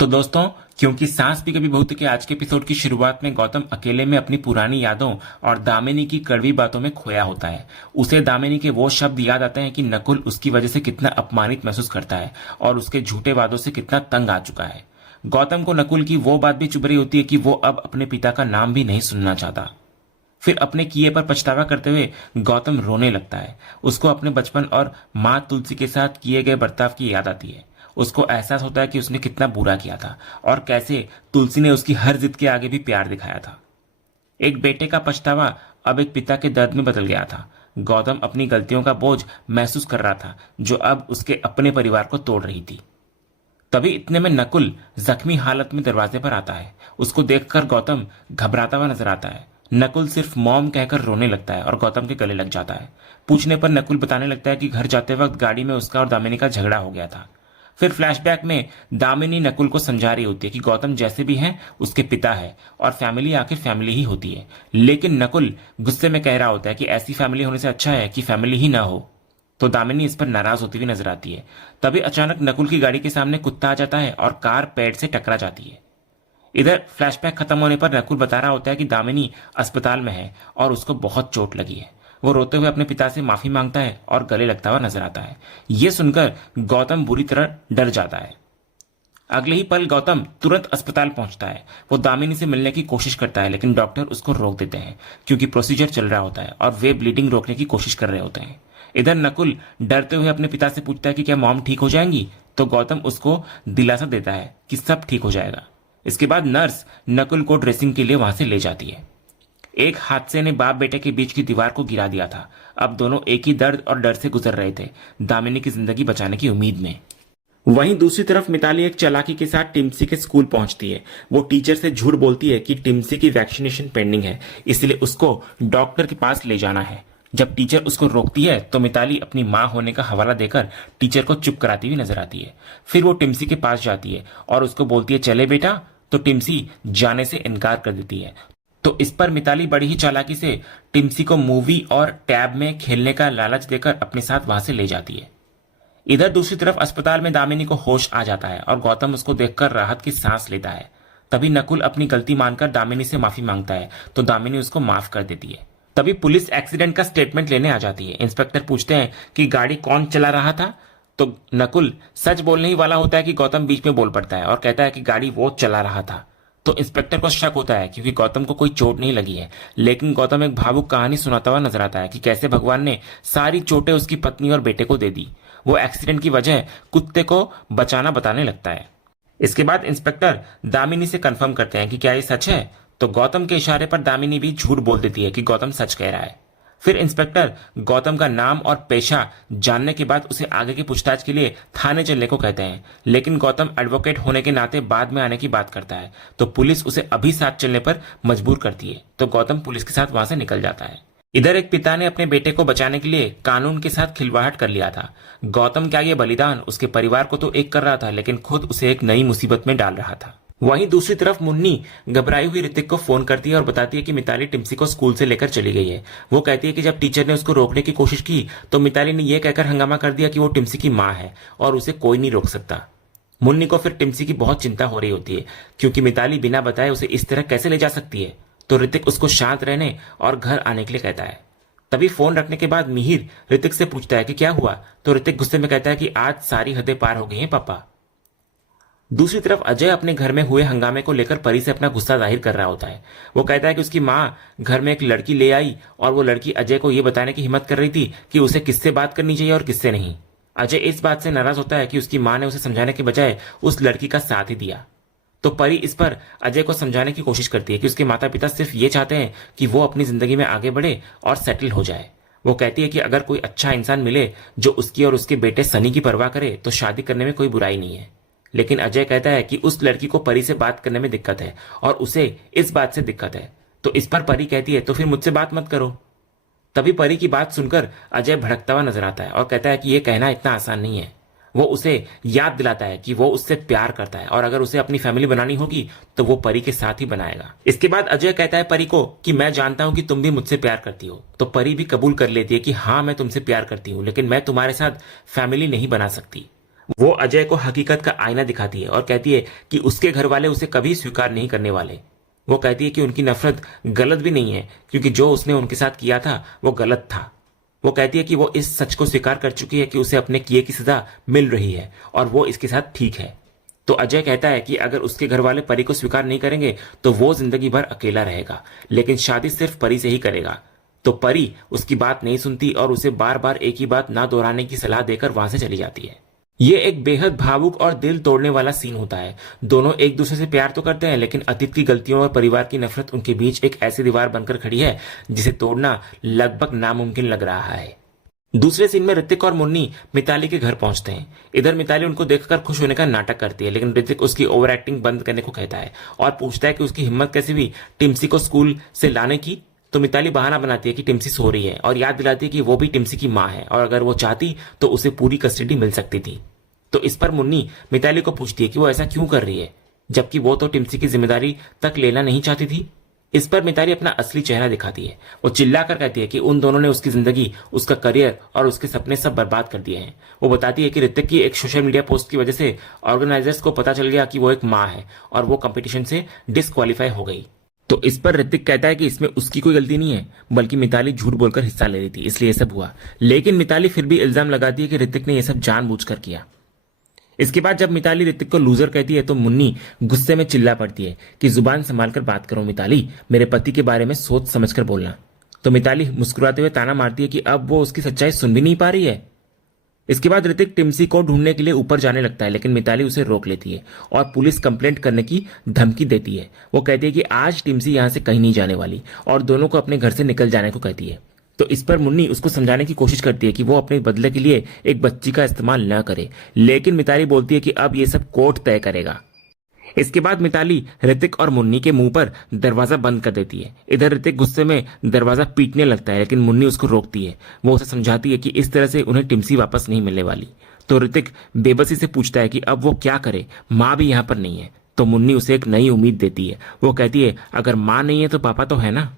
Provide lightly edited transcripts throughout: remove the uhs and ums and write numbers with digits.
तो दोस्तों, क्योंकि सांस भी कभी बहू थी के आज के एपिसोड की शुरुआत में गौतम अकेले में अपनी पुरानी यादों और दामिनी की कड़वी बातों में खोया होता है। उसे दामिनी के वो शब्द याद आते हैं कि नकुल उसकी वजह से कितना अपमानित महसूस करता है और उसके झूठे वादों से कितना तंग आ चुका है। गौतम को नकुल की वो बात भी चुभ रही होती है कि वो अब अपने पिता का नाम भी नहीं सुनना चाहता। फिर अपने किए पर पछतावा करते हुए गौतम रोने लगता है। उसको अपने बचपन और माँ तुलसी के साथ किए गए बर्ताव की याद आती है। उसको एहसास होता है कि उसने कितना बुरा किया था और कैसे तुलसी ने उसकी हर जिद के आगे भी प्यार दिखाया था। एक बेटे का पछतावा अब एक पिता के दर्द में बदल गया था। गौतम अपनी गलतियों का बोझ महसूस कर रहा था जो अब उसके अपने परिवार को तोड़ रही थी। तभी इतने में नकुल जख्मी हालत में दरवाजे पर आता है। उसको देखकर गौतम घबराता हुआ नजर आता है। नकुल सिर्फ मॉम कहकर रोने लगता है और गौतम के गले लग जाता है। पूछने पर नकुल बताने लगता है कि घर जाते वक्त गाड़ी में उसका और दामिनी का झगड़ा हो गया था। फिर फ्लैशबैक में दामिनी नकुल को समझा रही होती है कि गौतम जैसे भी हैं उसके पिता है और फैमिली आखिर फैमिली ही होती है। लेकिन नकुल गुस्से में कह रहा होता है कि ऐसी फैमिली होने से अच्छा है कि फैमिली ही ना हो। तो दामिनी इस पर नाराज होती हुई नजर आती है। तभी अचानक नकुल की गाड़ी के सामने कुत्ता आ जाता है और कार पेड़ से टकरा जाती है। इधर फ्लैशबैक खत्म होने पर नकुल बता रहा होता है कि दामिनी अस्पताल में है और उसको बहुत चोट लगी है। वो रोते हुए अपने पिता से माफी मांगता है और गले लगता हुआ नजर आता है। ये सुनकर गौतम बुरी तरह डर जाता है। अगले ही पल गौतम तुरंत अस्पताल पहुंचता है। वो दामिनी से मिलने की कोशिश करता है लेकिन डॉक्टर उसको रोक देते हैं क्योंकि प्रोसीजर चल रहा होता है और वे ब्लीडिंग रोकने की कोशिश कर रहे होते हैं। इधर नकुल डरते हुए अपने पिता से पूछता है कि क्या मॉम ठीक हो जाएंगी। तो गौतम उसको दिलासा देता है कि सब ठीक हो जाएगा। इसके बाद नर्स नकुल को ड्रेसिंग के लिए वहां से ले जाती है। एक हादसे ने बाप बेटे के बीच की दीवार को गिरा दिया था। अब दोनों एक ही दर्द और डर से गुजर रहे थे, दामिनी की जिंदगी बचाने की उम्मीद में। वहीं दूसरी तरफ मिताली एक चालाकी के साथ टिम्सी के स्कूल पहुंचती है। वो टीचर से झूठ बोलती है कि टिम्सी की वैक्सीनेशन पेंडिंग है, इसलिए उसको डॉक्टर के पास ले जाना है। जब टीचर उसको रोकती है तो मिताली अपनी मां होने का हवाला देकर टीचर को चुप कराती हुई नजर आती है। फिर वो टिम्सी के पास जाती है और उसको बोलती है चले बेटा, तो टिम्सी जाने से इनकार कर देती है। तो इस पर मिताली बड़ी ही चालाकी से टिम्सी को मूवी और टैब में खेलने का लालच देकर अपने साथ वहां से ले जाती है। इधर दूसरी तरफ अस्पताल में दामिनी को होश आ जाता है और गौतम उसको देखकर राहत की सांस लेता है। तभी नकुल अपनी गलती मानकर दामिनी से माफी मांगता है तो दामिनी उसको माफ कर देती है। तभी पुलिस एक्सीडेंट का स्टेटमेंट लेने आ जाती है। इंस्पेक्टर पूछते हैं कि गाड़ी कौन चला रहा था। तो नकुल सच बोलने ही वाला होता है कि गौतम बीच में बोल पड़ता है और कहता है कि गाड़ी वो चला रहा था। तो इंस्पेक्टर को शक होता है क्योंकि गौतम को कोई चोट नहीं लगी है। लेकिन गौतम एक भावुक कहानी सुनाता हुआ नजर आता है कि कैसे भगवान ने सारी चोटें उसकी पत्नी और बेटे को दे दी। वो एक्सीडेंट की वजह कुत्ते को बचाना बताने लगता है। इसके बाद इंस्पेक्टर दामिनी से कंफर्म करते हैं कि क्या ये सच है। तो गौतम के इशारे पर दामिनी भी झूठ बोल देती है कि गौतम सच कह रहा है। फिर इंस्पेक्टर गौतम का नाम और पेशा जानने के बाद उसे आगे की पूछताछ के लिए थाने चलने को कहते हैं। लेकिन गौतम एडवोकेट होने के नाते बाद में आने की बात करता है तो पुलिस उसे अभी साथ चलने पर मजबूर करती है। तो गौतम पुलिस के साथ वहां से निकल जाता है। इधर एक पिता ने अपने बेटे को बचाने के लिए कानून के साथ खिलवाड़ कर लिया था। गौतम का ये बलिदान उसके परिवार को तो एक कर रहा था लेकिन खुद उसे एक नई मुसीबत में डाल रहा था। वहीं दूसरी तरफ मुन्नी घबराई हुई ऋतिक को फोन करती है और बताती है कि मिताली टिम्सी को स्कूल से लेकर चली गई है। वो कहती है कि जब टीचर ने उसको रोकने की कोशिश की तो मिताली ने यह कहकर हंगामा कर दिया कि वो टिम्सी की मां है और उसे कोई नहीं रोक सकता। मुन्नी को फिर टिम्सी की बहुत चिंता हो रही होती है क्योंकि मिताली बिना बताए उसे इस तरह कैसे ले जा सकती है। तो ऋतिक उसको शांत रहने और घर आने के लिए कहता है। तभी फोन रखने के बाद मिहिर ऋतिक से पूछता है कि क्या हुआ। तो ऋतिक गुस्से में कहता है कि आज सारी हदें पार हो गई हैं पापा। दूसरी तरफ अजय अपने घर में हुए हंगामे को लेकर परी से अपना गुस्सा जाहिर कर रहा होता है। वो कहता है कि उसकी मां घर में एक लड़की ले आई और वो लड़की अजय को यह बताने की हिम्मत कर रही थी कि उसे किससे बात करनी चाहिए और किससे नहीं। अजय इस बात से नाराज होता है कि उसकी मां ने उसे समझाने के बजाय उस लड़की का साथ ही दिया। तो परी इस पर अजय को समझाने की कोशिश करती है कि उसके माता पिता सिर्फ ये चाहते हैं कि वो अपनी जिंदगी में आगे बढ़े और सेटल हो जाए। वो कहती है कि अगर कोई अच्छा इंसान मिले जो उसकी और उसके बेटे सनी की परवाह करे तो शादी करने में कोई बुराई नहीं है। लेकिन अजय कहता है कि उस लड़की को परी से बात करने में दिक्कत है और उसे इस बात से दिक्कत है। तो इस पर परी कहती है तो फिर मुझसे बात मत करो। तभी परी की बात सुनकर अजय भड़कता हुआ नजर आता है और कहता है कि यह कहना इतना आसान नहीं है। वो उसे याद दिलाता है कि वो उससे प्यार करता है और अगर उसे अपनी फैमिली बनानी होगी तो वो परी के साथ ही बनाएगा। इसके बाद अजय कहता है परी को कि मैं जानता हूं कि तुम भी मुझसे प्यार करती हो। तो परी भी कबूल कर लेती है कि हाँ मैं तुमसे प्यार करती हूँ लेकिन मैं तुम्हारे साथ फैमिली नहीं बना सकती। वो अजय को हकीकत का आईना दिखाती है और कहती है कि उसके घर वाले उसे कभी स्वीकार नहीं करने वाले। वो कहती है कि उनकी नफरत गलत भी नहीं है, क्योंकि जो उसने उनके साथ किया था वो गलत था। वो कहती है कि वो इस सच को स्वीकार कर चुकी है कि उसे अपने किए की सजा मिल रही है और वो इसके साथ ठीक है। तो अजय कहता है कि अगर उसके घर वाले परी को स्वीकार नहीं करेंगे तो वो जिंदगी भर अकेला रहेगा, लेकिन शादी सिर्फ परी से ही करेगा। तो परी उसकी बात नहीं सुनती और उसे बार बार एक ही बात ना दोहराने की सलाह देकर वहां से चली जाती है। ये एक बेहद भावुक और दिल तोड़ने वाला सीन होता है। दोनों एक दूसरे से प्यार तो करते हैं, लेकिन अतीत की गलतियों और परिवार की नफरत उनके बीच एक ऐसी दीवार बनकर खड़ी है जिसे तोड़ना लगभग नामुमकिन लग रहा है। दूसरे सीन में ऋतिक और मुन्नी मिताली के घर पहुंचते हैं। इधर मिताली उनको देखकर खुश होने का नाटक करती है, लेकिन ऋतिक उसकी ओवर एक्टिंग बंद करने को कहता है और पूछता है कि उसकी हिम्मत कैसे हुई टिम्सी को स्कूल से लाने की। तो मिताली बहाना बनाती है कि टिम्सी सो रही है और याद दिलाती है कि वो भी टिम्सी की माँ है और अगर वो चाहती तो उसे पूरी कस्टडी मिल सकती थी। तो इस पर मुन्नी मिताली को पूछती है कि वो ऐसा क्यों कर रही है, जबकि वो तो टिम्सी की जिम्मेदारी तक लेना नहीं चाहती थी। इस पर मिताली अपना असली चेहरा दिखाती है। वो चिल्लाकर कहती है कि उन दोनों ने उसकी जिंदगी, उसका करियर और उसके सपने सब बर्बाद कर दिए हैं। वो बताती है कि ऋतिक की एक सोशल मीडिया पोस्ट की वजह से ऑर्गेनाइजर्स को पता चल गया कि वो एक माँ है और वो कंपटीशन से डिस्क्वालीफाई हो गई। तो इस पर ऋतिक कहता है कि इसमें उसकी कोई गलती नहीं है, बल्कि मिताली झूठ बोलकर हिस्सा ले रही थी, इसलिए ये सब हुआ। लेकिन मिताली फिर भी इल्जाम लगाती है कि ऋतिक ने यह सब जानबूझकर किया। इसके बाद जब मिताली ऋतिक को लूजर कहती है तो मुन्नी गुस्से में चिल्ला पड़ती है कि जुबान संभाल कर बात करो मिताली, मेरे पति के बारे में सोच समझकर बोलना। तो मिताली मुस्कुराते हुए ताना मारती है कि अब वो उसकी सच्चाई सुन भी नहीं पा रही है। इसके बाद ऋतिक टिम्सी को ढूंढने के लिए ऊपर जाने लगता है, लेकिन मिताली उसे रोक लेती है और पुलिस कंप्लेंट करने की धमकी देती है। वो कहती है कि आज टिम्सी यहां से कहीं नहीं जाने वाली और दोनों को अपने घर से निकल जाने को कहती है। तो इस पर मुन्नी उसको समझाने की कोशिश करती है कि वो अपने बदले के लिए एक बच्ची का इस्तेमाल न करे, लेकिन मिताली बोलती है कि अब ये सब कोर्ट तय करेगा। इसके बाद मिताली ऋतिक और मुन्नी के मुंह पर दरवाजा बंद कर देती है। इधर ऋतिक गुस्से में दरवाजा पीटने लगता है, लेकिन मुन्नी उसको रोकती है। वो उसे समझाती है कि इस तरह से उन्हें टिम्सी वापस नहीं मिलने वाली। तो ऋतिक बेबसी से पूछता है कि अब वो क्या करे, माँ भी यहाँ पर नहीं है। तो मुन्नी उसे एक नई उम्मीद देती है। वो कहती है अगर माँ नहीं है तो पापा तो है ना।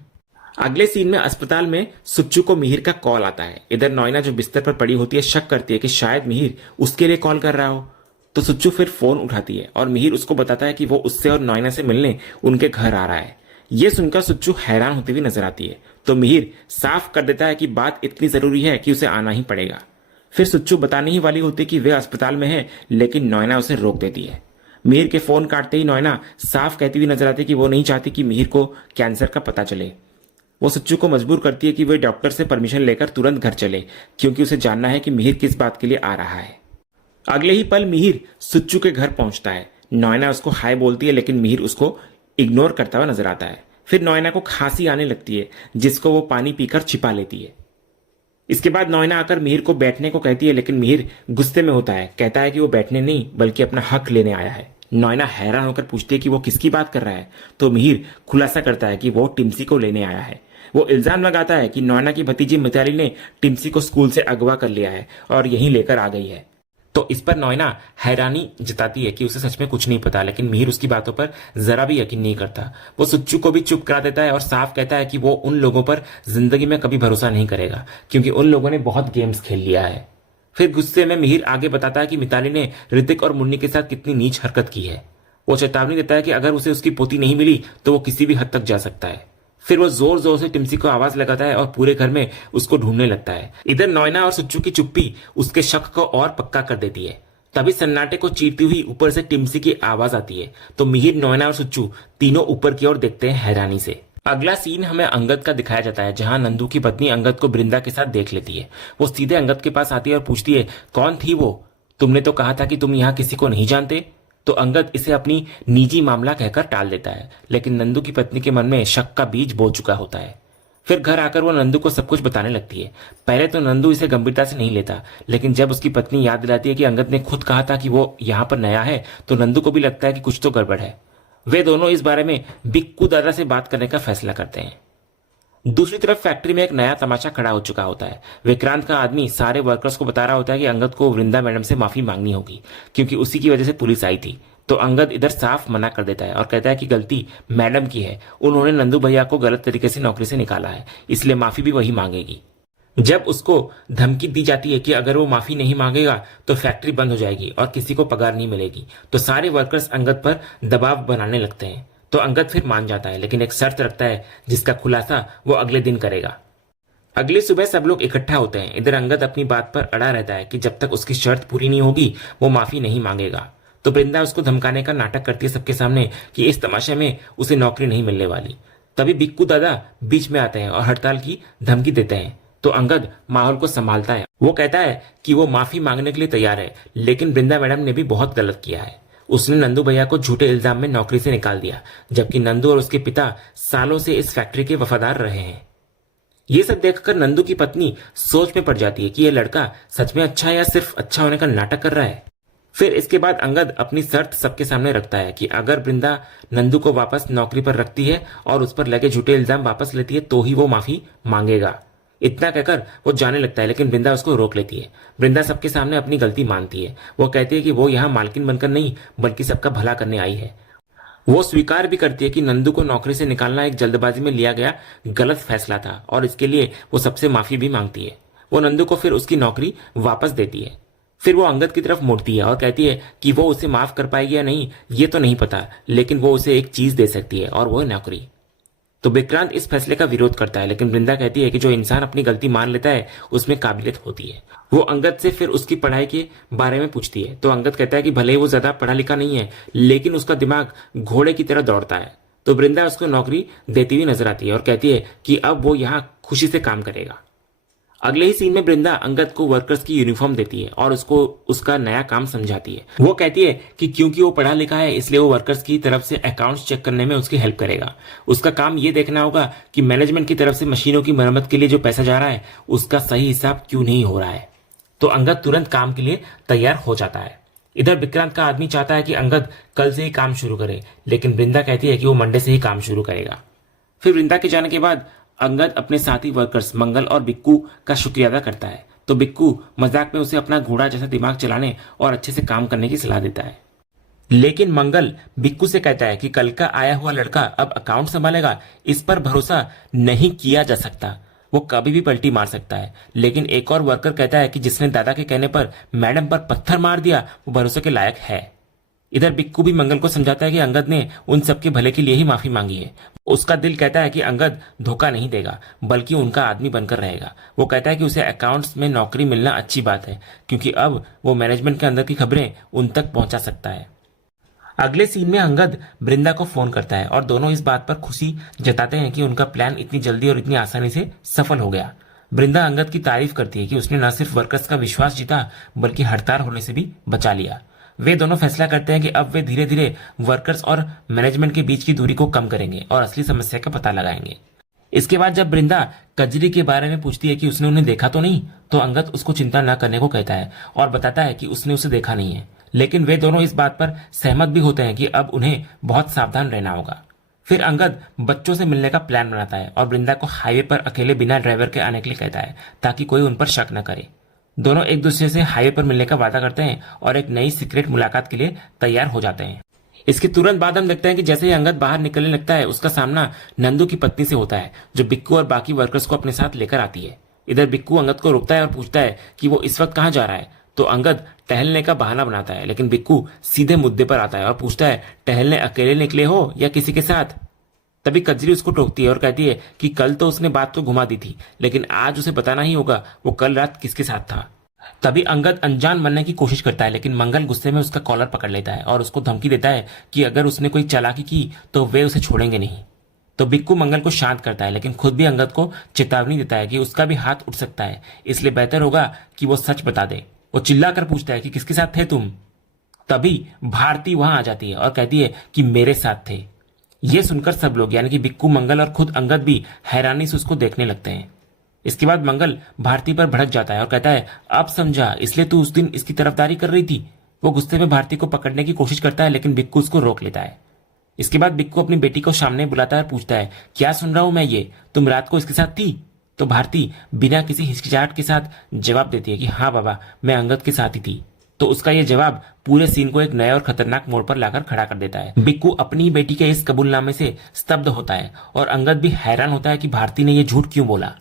अगले सीन में अस्पताल में सुच्चू को मिहिर का कॉल आता है। इधर नॉयना जो बिस्तर पर पड़ी होती है शक करती है कि शायद मिहिर उसके लिए कॉल कर रहा हो। तो सुच्चू फिर फोन उठाती है और मिहिर उसको बताता है कि वो उससे और नॉयना से मिलने उनके घर आ रहा है। ये सुनकर सुच्चू हैरान होती हुई नजर आती है। तो मिहिर साफ कर देता है कि बात इतनी जरूरी है कि उसे आना ही पड़ेगा। फिर सुच्चू बताने ही वाली होती कि वे अस्पताल में है, लेकिन नॉयना उसे रोक देती है। मिहिर के फोन काटते ही नॉयना साफ कहती हुई नजर आती है कि वो नहीं चाहती कि मिहिर को कैंसर का पता चले। वो सुच्चू को मजबूर करती है कि वे डॉक्टर से परमिशन लेकर तुरंत घर चले, क्योंकि उसे जानना है कि मिहिर किस बात के लिए आ रहा है। अगले ही पल मिहिर सुच्चू के घर पहुंचता है। नॉयना उसको हाय बोलती है, लेकिन मिहिर उसको इग्नोर करता हुआ नजर आता है। फिर नॉयना को खांसी आने लगती है, जिसको वो पानी पीकर छिपा लेती है। इसके बाद नॉयना आकर मिहिर को बैठने को कहती है, लेकिन मिहिर गुस्से में होता है, कहता है कि वो बैठने नहीं बल्कि अपना हक लेने आया है। नॉयना हैरान होकर पूछती है कि वो किसकी बात कर रहा है। तो मिहिर खुलासा करता है कि वो टिम्सी को लेने आया है। वो इल्जाम लगाता है कि नॉयना की भतीजी मिताली ने टिम्सी को स्कूल से अगवा कर लिया है और यहीं लेकर आ गई है। तो इस पर नॉयना हैरानी जताती है कि उसे सच में कुछ नहीं पता, लेकिन मिहिर उसकी बातों पर जरा भी यकीन नहीं करता। वो सुच्चू को भी चुप करा देता है और साफ कहता है कि वो उन लोगों पर जिंदगी में कभी भरोसा नहीं करेगा, क्योंकि उन लोगों ने बहुत गेम्स खेल लिया है। फिर गुस्से में मिहिर आगे बताता है कि मिताली ने ऋतिक और मुन्नी के साथ कितनी नीच हरकत की है। वो चेतावनी देता है कि अगर उसे उसकी पोती नहीं मिली तो वो किसी भी हद तक जा सकता है। फिर वो जोर जोर से टिम्सी को आवाज लगाता है और पूरे घर में उसको ढूंढने लगता है। इधर नॉयना और सुच्चू की चुप्पी उसके शक को और पक्का कर देती है। तभी सन्नाटे को चीरती हुई ऊपर से टिम्सी की आवाज आती है। तो मिहिर, नॉयना और सुच्चू तीनों ऊपर की ओर देखते हैं हैरानी से। अगला सीन हमें अंगद का दिखाया जाता है, जहां नंदू की पत्नी अंगद को बृंदा के साथ देख लेती है। वो सीधे अंगद के पास आती है और पूछती है, कौन थी वो? तुमने तो कहा था कि तुम यहाँ किसी को नहीं जानते। तो अंगद इसे अपनी निजी मामला कहकर टाल देता है, लेकिन नंदू की पत्नी के मन में शक का बीज बो चुका होता है। फिर घर आकर वो नंदू को सब कुछ बताने लगती है। पहले तो नंदू इसे गंभीरता से नहीं लेता, लेकिन जब उसकी पत्नी याद दिलाती है कि अंगद ने खुद कहा था कि वो यहाँ पर नया है, तो नंदू को भी लगता है कि कुछ तो गड़बड़ है। वे दोनों इस बारे में बिक्कू दादा से बात करने का फैसला करते हैं। दूसरी तरफ फैक्ट्री में एक नया तमाशा खड़ा हो चुका होता है। विक्रांत का आदमी सारे वर्कर्स को बता रहा होता है कि अंगद को वृंदा मैडम से माफी मांगनी होगी, क्योंकि उसी की वजह से पुलिस आई थी। तो अंगद इधर साफ मना कर देता है और कहता है कि गलती मैडम की है, उन्होंने नंदू भैया को गलत तरीके से नौकरी से निकाला है, इसलिए माफी भी वही मांगेगी। जब उसको धमकी दी जाती है कि अगर वो माफी नहीं मांगेगा तो फैक्ट्री बंद हो जाएगी और किसी को पगार नहीं मिलेगी, तो सारे वर्कर्स अंगद पर दबाव बनाने लगते हैं। तो अंगद फिर मान जाता है, लेकिन एक शर्त रखता है जिसका खुलासा वो अगले दिन करेगा। अगली सुबह सब लोग इकट्ठा होते हैं। इधर अंगद अपनी बात पर अड़ा रहता है कि जब तक उसकी शर्त पूरी नहीं होगी वो माफी नहीं मांगेगा। तो वृंदा उसको धमकाने का नाटक करती है सबके सामने कि इस तमाशे में उसे नौकरी नहीं मिलने वाली। तभी बिक्कू दादा बीच में आते हैं और हड़ताल की धमकी देते हैं। तो अंगद माहौल को संभालता है। वो कहता है कि वो माफी मांगने के लिए तैयार है, लेकिन वृंदा मैडम ने भी बहुत गलत किया है। उसने नंदू भैया को झूठे इल्जाम में नौकरी से निकाल दिया, जबकि नंदू और उसके पिता सालों से इस फैक्ट्री के वफादार रहे हैं। ये सब देखकर नंदू की पत्नी सोच में पड़ जाती है कि यह लड़का सच में अच्छा है या सिर्फ अच्छा होने का नाटक कर रहा है। फिर इसके बाद अंगद अपनी शर्त सबके सामने रखता है कि अगर वृंदा नंदू को वापस नौकरी पर रखती है और उस पर लगे झूठे इल्जाम वापस लेती है तो ही वो माफी मांगेगा। इतना कहकर वो जाने लगता है, लेकिन वृंदा उसको रोक लेती है। वृंदा सबके सामने अपनी गलती मानती है। वो कहती है कि वो यहाँ मालकिन बनकर नहीं बल्कि सबका भला करने आई है। वो स्वीकार भी करती है कि नंदू को नौकरी से निकालना एक जल्दबाजी में लिया गया गलत फैसला था और इसके लिए वो सबसे माफी भी मांगती है। वो नंदू को फिर उसकी नौकरी वापस देती है। फिर वो अंगद की तरफ मुड़ती है और कहती है कि वो उसे माफ कर पाएगी या नहीं ये तो नहीं पता, लेकिन वो उसे एक चीज दे सकती है और वो है नौकरी। तो विक्रांत इस फैसले का विरोध करता है, लेकिन वृंदा कहती है कि जो इंसान अपनी गलती मान लेता है उसमें काबिलियत होती है। वो अंगद से फिर उसकी पढ़ाई के बारे में पूछती है। तो अंगद कहता है कि भले ही वो ज्यादा पढ़ा लिखा नहीं है, लेकिन उसका दिमाग घोड़े की तरह दौड़ता है। तो वृंदा उसको नौकरी देती हुई नजर आती है और कहती है कि अब वो यहाँ खुशी से काम करेगा। अगले ही सीन में वृंदा अंगद को वर्कर्स की यूनिफॉर्म देती है और उसको उसका नया काम समझाती है। वो कहती है कि क्योंकि वो पढ़ा लिखा है इसलिए वो वर्कर्स की तरफ से अकाउंट्स चेक करने में उसकी हेल्प करेगा। उसका काम ये देखना होगा कि मैनेजमेंट की तरफ से मशीनों की मरम्मत के लिए जो पैसा जा रहा है उसका सही हिसाब क्यों नहीं हो रहा है। तो अंगद तुरंत काम के लिए तैयार हो जाता है। इधर विक्रांत का आदमी चाहता है कि अंगद कल से ही काम शुरू करे, लेकिन वृंदा कहती है कि वो मंडे से ही काम शुरू करेगा। फिर वृंदा के जाने के बाद अंगद अपने साथी वर्कर्स मंगल और बिक्कू का शुक्रिया अदा करता है। तो बिक्कू मजाक में उसे अपना घोड़ा जैसा दिमाग चलाने और अच्छे से काम करने की सलाह देता है, लेकिन मंगल बिक्कू से कहता है कि कल का आया हुआ लड़का अब अकाउंट संभालेगा, इस पर भरोसा नहीं किया जा सकता, वो कभी भी पलटी मार सकता है। लेकिन एक और वर्कर कहता है कि जिसने दादा के कहने पर मैडम पर पत्थर मार दिया वो भरोसे के लायक है। इधर बिक्कू भी मंगल को समझाता है कि अंगद ने उन सबके भले के लिए ही माफी मांगी है। उसका दिल कहता है कि अंगद धोखा नहीं देगा बल्कि उनका आदमी बनकर रहेगा। वो कहता है कि उसे अकाउंट्स में नौकरी मिलना अच्छी बात है, क्योंकि अब वो मैनेजमेंट के अंदर की खबरें उन तक पहुंचा सकता है। अगले सीन में अंगद वृंदा को फोन करता है और दोनों इस बात पर खुशी जताते हैं कि उनका प्लान इतनी जल्दी और इतनी आसानी से सफल हो गया। वृंदा अंगद की तारीफ करती है कि उसने न सिर्फ वर्कर्स का विश्वास जीता बल्कि हड़ताल होने से भी बचा लिया। वे दोनों फैसला करते हैं कि अब वे धीरे धीरे वर्कर्स और मैनेजमेंट के बीच की दूरी को कम करेंगे और असली समस्या का पता लगाएंगे। इसके बाद जब वृंदा कजरी के बारे में पूछती है कि उसने उन्हें देखा तो नहीं, तो अंगद उसको चिंता न करने को कहता है और बताता है कि उसने उसे देखा नहीं है। लेकिन वे दोनों इस बात पर सहमत भी होते हैं कि अब उन्हें बहुत सावधान रहना होगा। फिर अंगद बच्चों से मिलने का प्लान बनाता है और वृंदा को हाईवे पर अकेले बिना ड्राइवर के आने के लिए कहता है ताकि कोई उन पर शक न करे। दोनों एक दूसरे से हाईवे पर मिलने का वादा करते हैं और एक नई सीक्रेट मुलाकात के लिए तैयार हो जाते हैं। इसके तुरंत बाद हम देखते हैं कि जैसे ही अंगद बाहर निकलने लगता है उसका सामना नंदू की पत्नी से होता है, जो बिक्कू और बाकी वर्कर्स को अपने साथ लेकर आती है। इधर बिक्कू अंगद को रोकता है और पूछता है कि वो इस वक्त कहाँ जा रहा है। तो अंगद टहलने का बहाना बनाता है, लेकिन बिक्कू सीधे मुद्दे पर आता है और पूछता है टहलने अकेले निकले हो या किसी के साथ। तभी कजरी उसको टोकती है और कहती है कि कल तो उसने बात तो घुमा दी थी, लेकिन आज उसे बताना ही होगा वो कल रात किसके साथ था। तभी अंगद अनजान बनने की कोशिश करता है, लेकिन मंगल गुस्से में उसका कॉलर पकड़ लेता है और उसको धमकी देता है कि अगर उसने कोई चालाकी की तो वे उसे छोड़ेंगे नहीं। तो बिक्कू मंगल को शांत करता है, लेकिन खुद भी अंगद को चेतावनी देता है कि उसका भी हाथ उठ सकता है, इसलिए बेहतर होगा कि वो सच बता दे। वो चिल्लाकर पूछता है कि किसके साथ थे तुम। तभी भारती वहां आ जाती है और कहती है कि मेरे साथ थे। ये सुनकर सब लोग यानी कि बिक्कू, मंगल और खुद अंगद भी हैरानी से उसको देखने लगते हैं। इसके बाद मंगल भारती पर भड़क जाता है और कहता है अब समझा, इसलिए तू उस दिन इसकी तरफदारी कर रही थी। वो गुस्से में भारती को पकड़ने की कोशिश करता है, लेकिन बिक्कू उसको रोक लेता है। इसके बाद बिक्कू अपनी बेटी को सामने बुलाता है और पूछता है क्या सुन रहा हूं मैं, ये तुम रात को इसके साथ थी। तो भारती बिना किसी हिचकिचाहट के साथ जवाब देती है कि हाँ बाबा, मैं अंगद के साथ ही थी। तो उसका यह जवाब पूरे सीन को एक नए और खतरनाक मोड़ पर लाकर खड़ा कर देता है। बिक्कू अपनी बेटी के इस कबूलनामे से स्तब्ध होता है और अंगद भी हैरान होता है कि भारती ने यह झूठ क्यों बोला।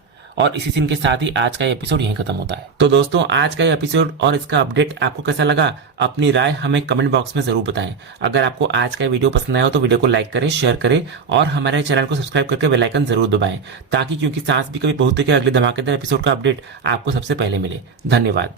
और इसी सीन के साथ ही आज का ये एपिसोड यहीं खत्म होता है। तो दोस्तों, आज का ये एपिसोड और इसका अपडेट आपको कैसा लगा, अपनी राय हमें कमेंट बॉक्स में जरूर बताएं। अगर आपको आज का वीडियो पसंद आया हो तो वीडियो को लाइक करें, शेयर करें और हमारे चैनल को सब्सक्राइब करके बेल आइकन जरूर दबाएं, ताकि क्योंकि सांस भी कभी बहुत के अगले धमाकेदार एपिसोड का अपडेट आपको सबसे पहले मिले। धन्यवाद।